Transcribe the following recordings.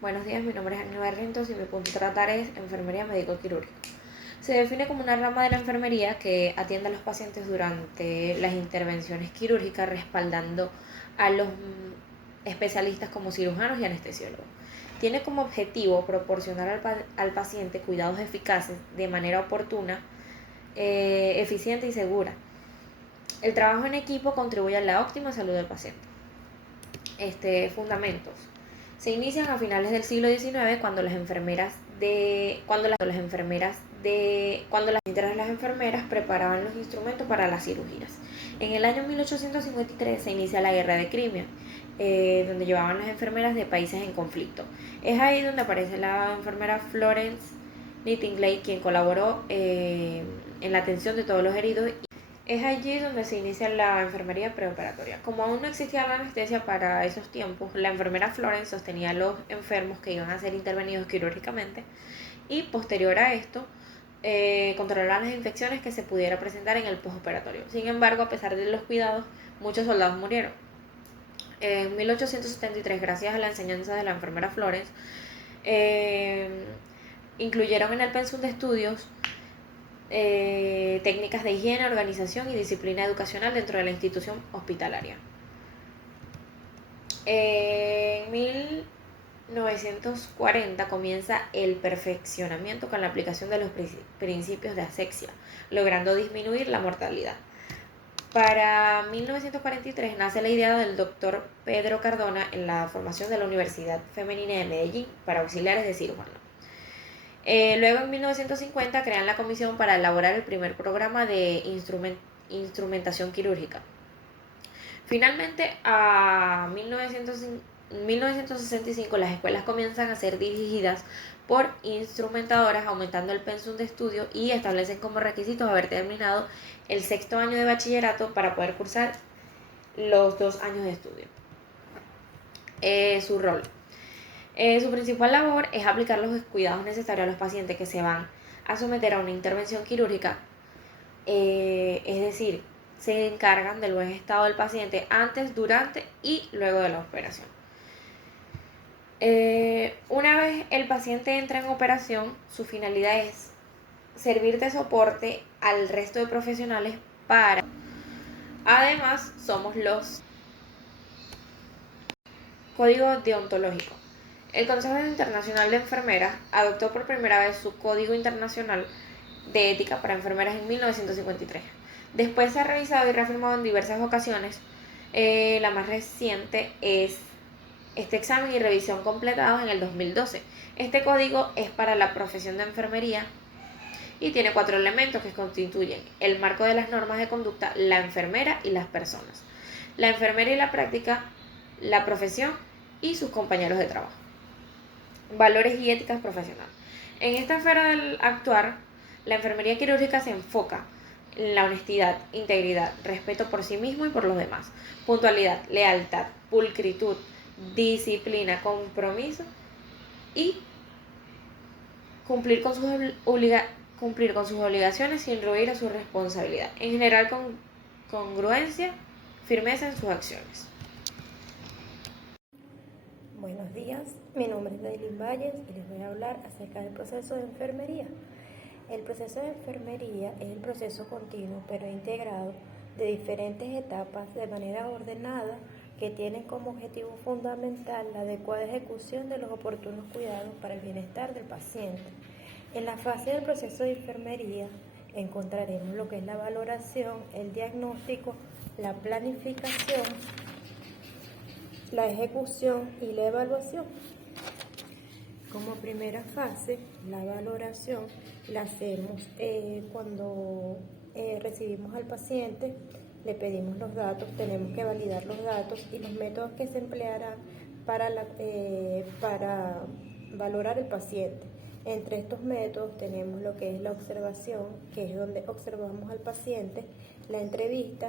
Buenos días, mi nombre es Ana Barrientos y mi punto a tratar es enfermería médico-quirúrgica. Se define como una rama de la enfermería que atiende a los pacientes durante las intervenciones quirúrgicas, respaldando a los especialistas como cirujanos y anestesiólogos. Tiene como objetivo proporcionar al paciente cuidados eficaces de manera oportuna, eficiente y segura. El trabajo en equipo contribuye a la óptima salud del paciente. Fundamentos. Se inician a finales del siglo XIX mientras las enfermeras preparaban los instrumentos para las cirugías. En el año 1853 se inicia la Guerra de Crimea, donde llevaban las enfermeras de países en conflicto. Es ahí donde aparece la enfermera Florence Nightingale, quien colaboró en la atención de todos los heridos. Es allí donde se inicia la enfermería preoperatoria. Como aún no existía la anestesia para esos tiempos, la enfermera Florence sostenía a los enfermos que iban a ser intervenidos quirúrgicamente y posterior a esto controlar las infecciones que se pudiera presentar en el postoperatorio. Sin embargo, a pesar de los cuidados, muchos soldados murieron. En 1873, gracias a la enseñanza de la enfermera Florence, incluyeron en el pensum de estudios técnicas de higiene, organización y disciplina educacional dentro de la institución hospitalaria. En 1940 comienza el perfeccionamiento con la aplicación de los principios de asepsia, logrando disminuir la mortalidad. Para 1943 nace la idea del doctor Pedro Cardona en la formación de la Universidad Femenina de Medellín para auxiliares de cirujano. Luego en 1950 crean la comisión para elaborar el primer programa de instrumentación quirúrgica. Finalmente, a 1965 las escuelas comienzan a ser dirigidas por instrumentadoras, aumentando el pensum de estudio y establecen como requisitos haber terminado el 6º año de bachillerato para poder cursar los 2 años de estudio. Su rol. Su principal labor es aplicar los cuidados necesarios a los pacientes que se van a someter a una intervención quirúrgica, es decir, se encargan del buen estado del paciente antes, durante y luego de la operación. Una vez el paciente entra en operación, su finalidad es servir de soporte al resto de profesionales para... Además, somos los códigos deontológicos. El Consejo Internacional de Enfermeras adoptó por primera vez su Código Internacional de Ética para Enfermeras en 1953. Después se ha revisado y reafirmado en diversas ocasiones. La más reciente es este examen y revisión completados en el 2012. Este código es para la profesión de enfermería y tiene 4 elementos que constituyen el marco de las normas de conducta, la enfermera y las personas, la enfermera y la práctica, la profesión y sus compañeros de trabajo. Valores y éticas profesionales. En esta esfera del actuar, la enfermería quirúrgica se enfoca en la honestidad, integridad, respeto por sí mismo y por los demás, puntualidad, lealtad, pulcritud, disciplina, compromiso y cumplir con sus obligaciones sin rehuir a su responsabilidad. En general, con congruencia, firmeza en sus acciones. Buenos días, mi nombre es Dailin Valles y les voy a hablar acerca del proceso de enfermería. El proceso de enfermería es el proceso continuo pero integrado de diferentes etapas de manera ordenada que tienen como objetivo fundamental la adecuada ejecución de los oportunos cuidados para el bienestar del paciente. En la fase del proceso de enfermería encontraremos lo que es la valoración, el diagnóstico, la planificación, la ejecución y la evaluación. Como primera fase, la valoración la hacemos cuando recibimos al paciente, le pedimos los datos, tenemos que validar los datos y los métodos que se emplearán para valorar el paciente. Entre estos métodos tenemos lo que es la observación, que es donde observamos al paciente, la entrevista,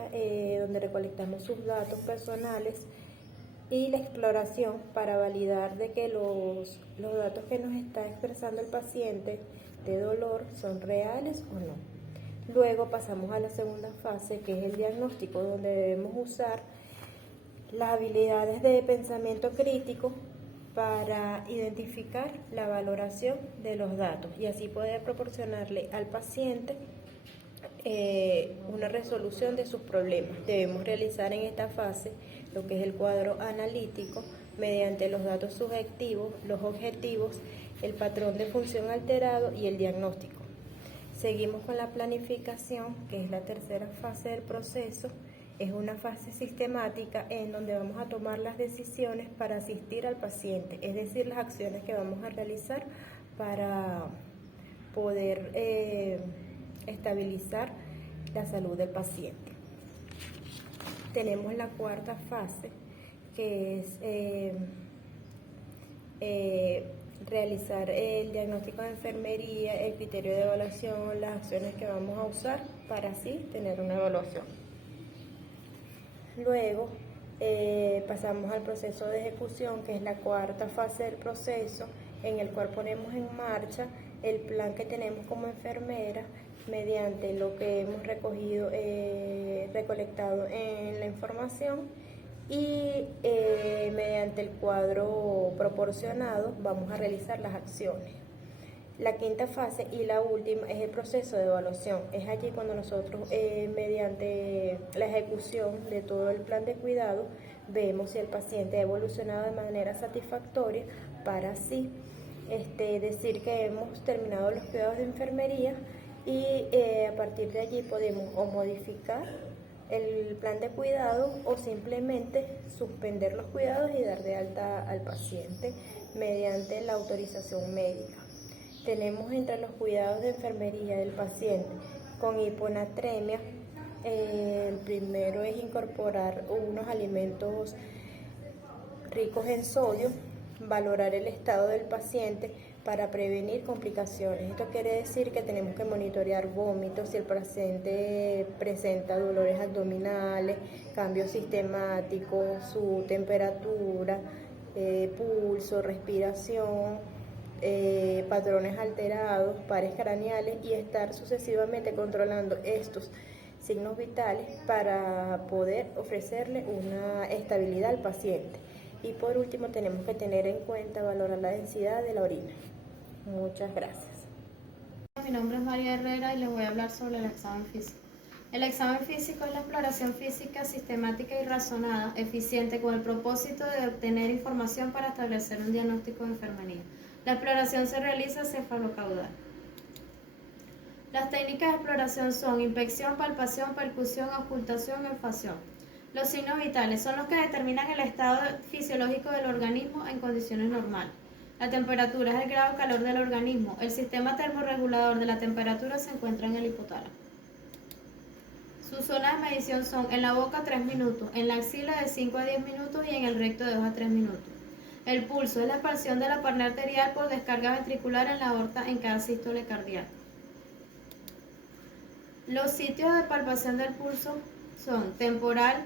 donde recolectamos sus datos personales, y la exploración para validar de que los datos que nos está expresando el paciente de dolor son reales o no. Luego pasamos a la segunda fase, que es el diagnóstico, donde debemos usar las habilidades de pensamiento crítico para identificar la valoración de los datos y así poder proporcionarle al paciente una resolución de sus problemas. Debemos realizar en esta fase lo que es el cuadro analítico mediante los datos subjetivos, los objetivos, el patrón de función alterado y el diagnóstico. Seguimos con la planificación, que es la tercera fase del proceso. Es una fase sistemática en donde vamos a tomar las decisiones para asistir al paciente, es decir, las acciones que vamos a realizar para poder estabilizar la salud del paciente. Tenemos la cuarta fase, que es realizar el diagnóstico de enfermería, el criterio de evaluación, las acciones que vamos a usar para así tener una evaluación. Luego pasamos al proceso de ejecución, que es la cuarta fase del proceso, en el cual ponemos en marcha el plan que tenemos como enfermera mediante lo que hemos recolectado en la información y mediante el cuadro proporcionado vamos a realizar las acciones. La quinta fase y la última es el proceso de evaluación. Es allí cuando nosotros, mediante la ejecución de todo el plan de cuidado, vemos si el paciente ha evolucionado de manera satisfactoria para así decir que hemos terminado los cuidados de enfermería y a partir de allí podemos o modificar el plan de cuidado o simplemente suspender los cuidados y dar de alta al paciente mediante la autorización médica. Tenemos entre los cuidados de enfermería del paciente con hiponatremia, el primero es incorporar unos alimentos ricos en sodio, valorar el estado del paciente para prevenir complicaciones. Esto quiere decir que tenemos que monitorear vómitos, si el paciente presenta dolores abdominales, cambios sistemáticos, su temperatura, pulso, respiración, patrones alterados, pares craneales y estar sucesivamente controlando estos signos vitales para poder ofrecerle una estabilidad al paciente. Y por último tenemos que tener en cuenta valorar la densidad de la orina. Muchas gracias. Mi nombre es María Herrera y les voy a hablar sobre el examen físico. El examen físico es la exploración física sistemática y razonada, eficiente, con el propósito de obtener información para establecer un diagnóstico de enfermería. La exploración se realiza cefalocaudal. Las técnicas de exploración son inspección, palpación, percusión, ocultación y olfacción. Los signos vitales son los que determinan el estado fisiológico del organismo en condiciones normales. La temperatura es el grado de calor del organismo. El sistema termorregulador de la temperatura se encuentra en el hipotálamo. Sus zonas de medición son en la boca 3 minutos, en la axila de 5 a 10 minutos y en el recto de 2 a 3 minutos. El pulso es la expansión de la parina arterial por descarga ventricular en la aorta en cada sístole cardíaca. Los sitios de palpación del pulso son temporal,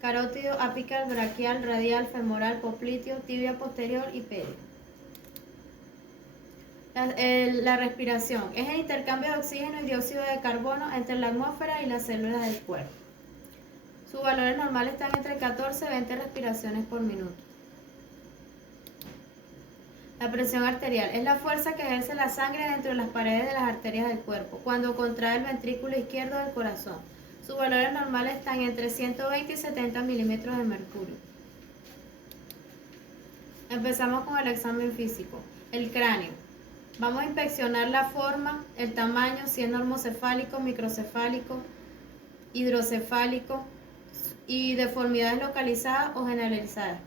carótido, apical, braquial, radial, femoral, popliteo, tibia posterior y pedio. La respiración es el intercambio de oxígeno y dióxido de carbono entre la atmósfera y las células del cuerpo. Sus valores normales están entre 14 y 20 respiraciones por minuto. La presión arterial es la fuerza que ejerce la sangre dentro de las paredes de las arterias del cuerpo cuando contrae el ventrículo izquierdo del corazón. Sus valores normales están entre 120 y 70 milímetros de mercurio. Empezamos con el examen físico. El cráneo. Vamos a inspeccionar la forma, el tamaño, si es normocefálico, microcefálico, hidrocefálico y deformidades localizadas o generalizadas.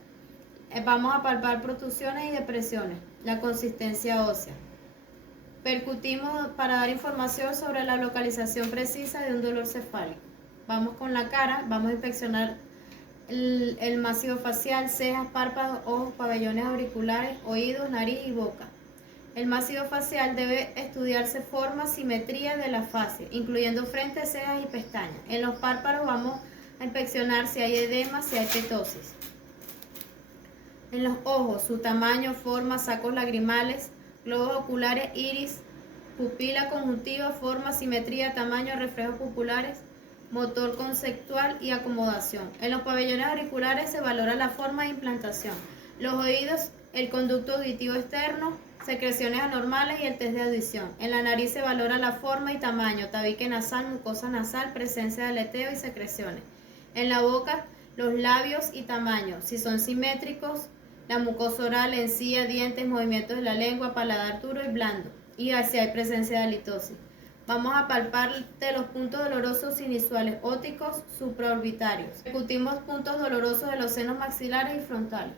Vamos a palpar protusiones y depresiones, la consistencia ósea. Percutimos para dar información sobre la localización precisa de un dolor cefálico. Vamos con la cara, vamos a inspeccionar el macizo facial, cejas, párpados, ojos, pabellones auriculares, oídos, nariz y boca. El macizo facial debe estudiarse forma, simetría de la fase, incluyendo frente, cejas y pestañas. En los párpados vamos a inspeccionar si hay edema, si hay petosis. En los ojos, su tamaño, forma, sacos lagrimales, globos oculares, iris, pupila conjuntiva, forma, simetría, tamaño, reflejos pupulares, motor conceptual y acomodación. En los pabellones auriculares se valora la forma de implantación. Los oídos el conducto auditivo externo, secreciones anormales y el test de audición. En la nariz se valora la forma y tamaño, tabique nasal, mucosa nasal, presencia de aleteo y secreciones. En la boca, los labios y tamaño, si son simétricos, la mucosa oral, encía, dientes, movimientos de la lengua, paladar duro y blando, y si hay presencia de halitosis. Vamos a palpar de los puntos dolorosos inusuales ópticos supraorbitarios. Ejecutimos puntos dolorosos de los senos maxilares y frontales.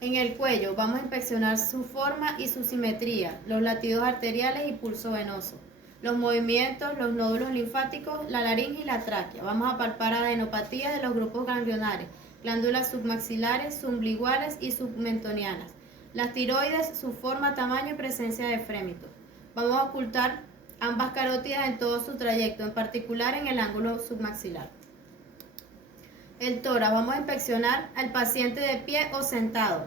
En el cuello vamos a inspeccionar su forma y su simetría, los latidos arteriales y pulso venoso, los movimientos, los nódulos linfáticos, la laringe y la tráquea. Vamos a palpar adenopatías de los grupos ganglionares, glándulas submaxilares, sublinguales y submentonianas, las tiroides, su forma, tamaño y presencia de frémitos. Vamos a ocultar ambas carótidas en todo su trayecto, en particular en el ángulo submaxilar. El tórax, vamos a inspeccionar al paciente de pie o sentado.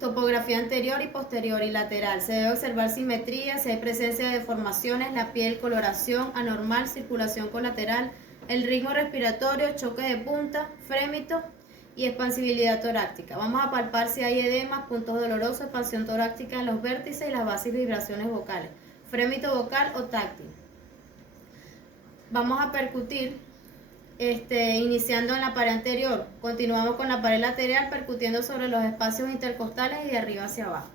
Topografía anterior y posterior y lateral. Se debe observar simetría, si hay presencia de deformaciones, la piel, coloración anormal, circulación colateral, el ritmo respiratorio, choque de punta, frémito y expansibilidad torácica. Vamos a palpar si hay edemas, puntos dolorosos, expansión torácica en los vértices y las bases y vibraciones vocales, frémito vocal o táctil. Vamos a percutir iniciando en la pared anterior. Continuamos con la pared lateral percutiendo sobre los espacios intercostales y de arriba hacia abajo.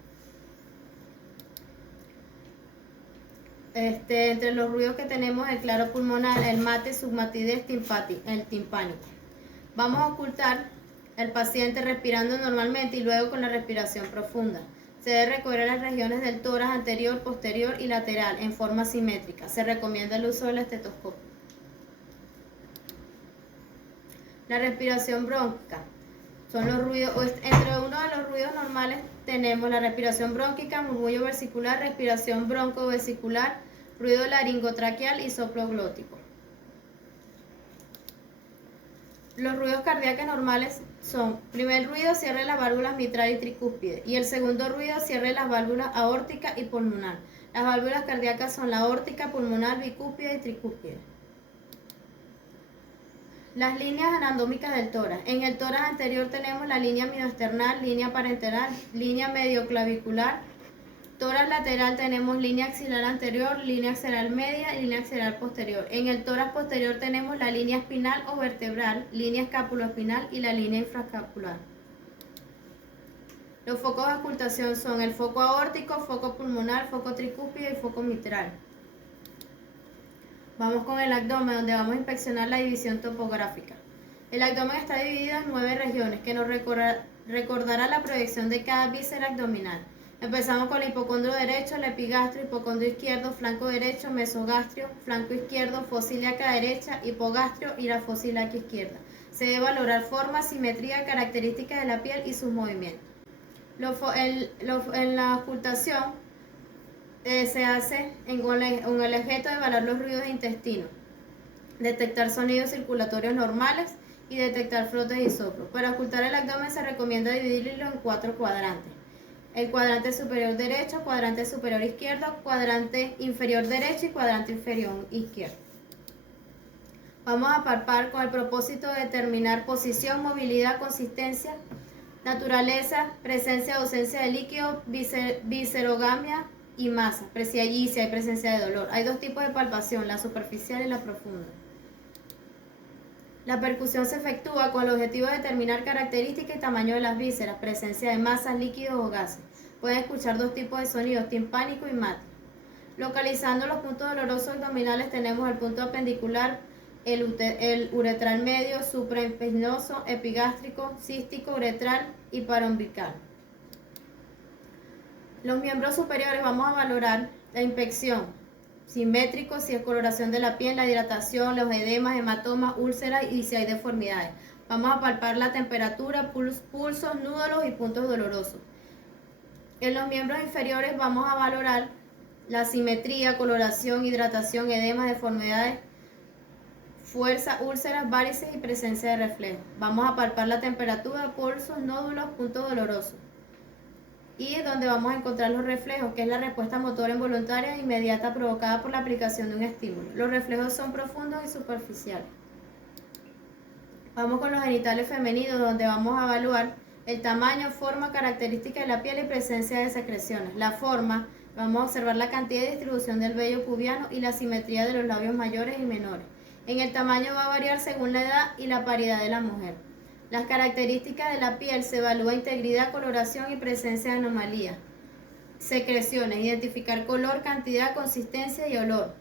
Entre los ruidos que tenemos, el claro pulmonar, el mate, submatidez, el timpánico. Vamos a ocultar al paciente respirando normalmente y luego con la respiración profunda. Se debe recorrer las regiones del tórax anterior, posterior y lateral en forma simétrica. Se recomienda el uso del estetoscopio. La respiración brónquica son los ruidos, entre uno de los ruidos normales tenemos la respiración brónquica, murmullo vesicular, respiración broncovesicular, ruido laringotraqueal y soplo glótico. Los ruidos cardíacos normales son: primer ruido, cierre de las válvulas mitral y tricúspide, y el segundo ruido, cierre de las válvulas aórtica y pulmonar. Las válvulas cardíacas son la aórtica, pulmonar, bicúspide y tricúspide. Las líneas anandómicas del tórax. En el tórax anterior tenemos la línea mioesternal, línea parenteral, línea medioclavicular. Tórax lateral tenemos línea axilar anterior, línea axilar media y línea axilar posterior. En el tórax posterior tenemos la línea espinal o vertebral, línea escapuloespinal y la línea infraescapular. Los focos de ocultación son el foco aórtico, foco pulmonar, foco tricúspide y foco mitral. Vamos con el abdomen, donde vamos a inspeccionar la división topográfica. El abdomen está dividido en 9 regiones, que nos recordará la proyección de cada víscera abdominal. Empezamos con el hipocondrio derecho, el epigastrio, hipocondrio izquierdo, flanco derecho, mesogastrio, flanco izquierdo, fosa ilíaca derecha, hipogastrio y la fosa ilíaca izquierda. Se debe valorar forma, simetría, características de la piel y sus movimientos. En la ocultación, se hace con el objeto de evaluar los ruidos de intestino, detectar sonidos circulatorios normales y detectar frotes y soplos. Para ocultar el abdomen se recomienda dividirlo en 4 cuadrantes: el cuadrante superior derecho, cuadrante superior izquierdo, cuadrante inferior derecho y cuadrante inferior izquierdo. Vamos a palpar con el propósito de determinar posición, movilidad, consistencia, naturaleza, presencia o ausencia de líquido, viscerogamia y masa, si hay presencia de dolor. Hay 2 tipos de palpación, la superficial y la profunda. La percusión se efectúa con el objetivo de determinar características y tamaño de las vísceras, presencia de masas, líquidos o gases. Pueden escuchar 2 tipos de sonidos, timpánico y mate. Localizando los puntos dolorosos abdominales tenemos el punto apendicular, el uretral medio, supraespinoso, epigástrico, cístico, uretral y paraumbilical. Los miembros superiores vamos a valorar la inspección, simétrico, si es coloración de la piel, la hidratación, los edemas, hematomas, úlceras y si hay deformidades. Vamos a palpar la temperatura, pulsos, nódulos y puntos dolorosos. En los miembros inferiores vamos a valorar la simetría, coloración, hidratación, edemas, deformidades, fuerza, úlceras, varices y presencia de reflejos. Vamos a palpar la temperatura, pulsos, nódulos, puntos dolorosos. Y donde vamos a encontrar los reflejos, que es la respuesta motora involuntaria e inmediata provocada por la aplicación de un estímulo. Los reflejos son profundos y superficiales. Vamos con los genitales femeninos, donde vamos a evaluar El tamaño, forma, característica de la piel y presencia de secreciones. La forma, vamos a observar la cantidad y distribución del vello pubiano y la simetría de los labios mayores y menores. En el tamaño va a variar según la edad y la paridad de la mujer. Las características de la piel se evalúa integridad, coloración y presencia de anomalías. Secreciones, identificar color, cantidad, consistencia y olor.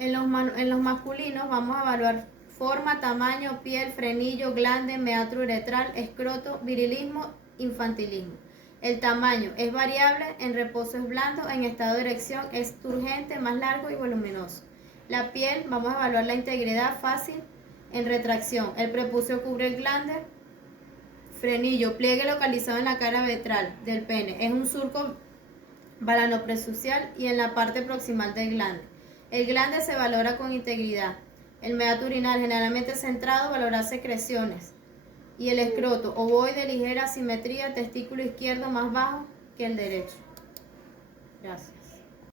En los masculinos vamos a evaluar forma, tamaño, piel, frenillo, glande, meatro uretral, escroto, virilismo, infantilismo. El tamaño es variable, en reposo es blando, en estado de erección es turgente, más largo y voluminoso. La piel, vamos a evaluar la integridad fácil, en retracción. El prepucio cubre el glande. Frenillo, pliegue localizado en la cara ventral del pene. Es un surco balanopresucial y en la parte proximal del glande. El glande se valora con integridad. El meato urinal, generalmente centrado, valora secreciones. Y el escroto, ovoide, ligera simetría, testículo izquierdo más bajo que el derecho. Gracias.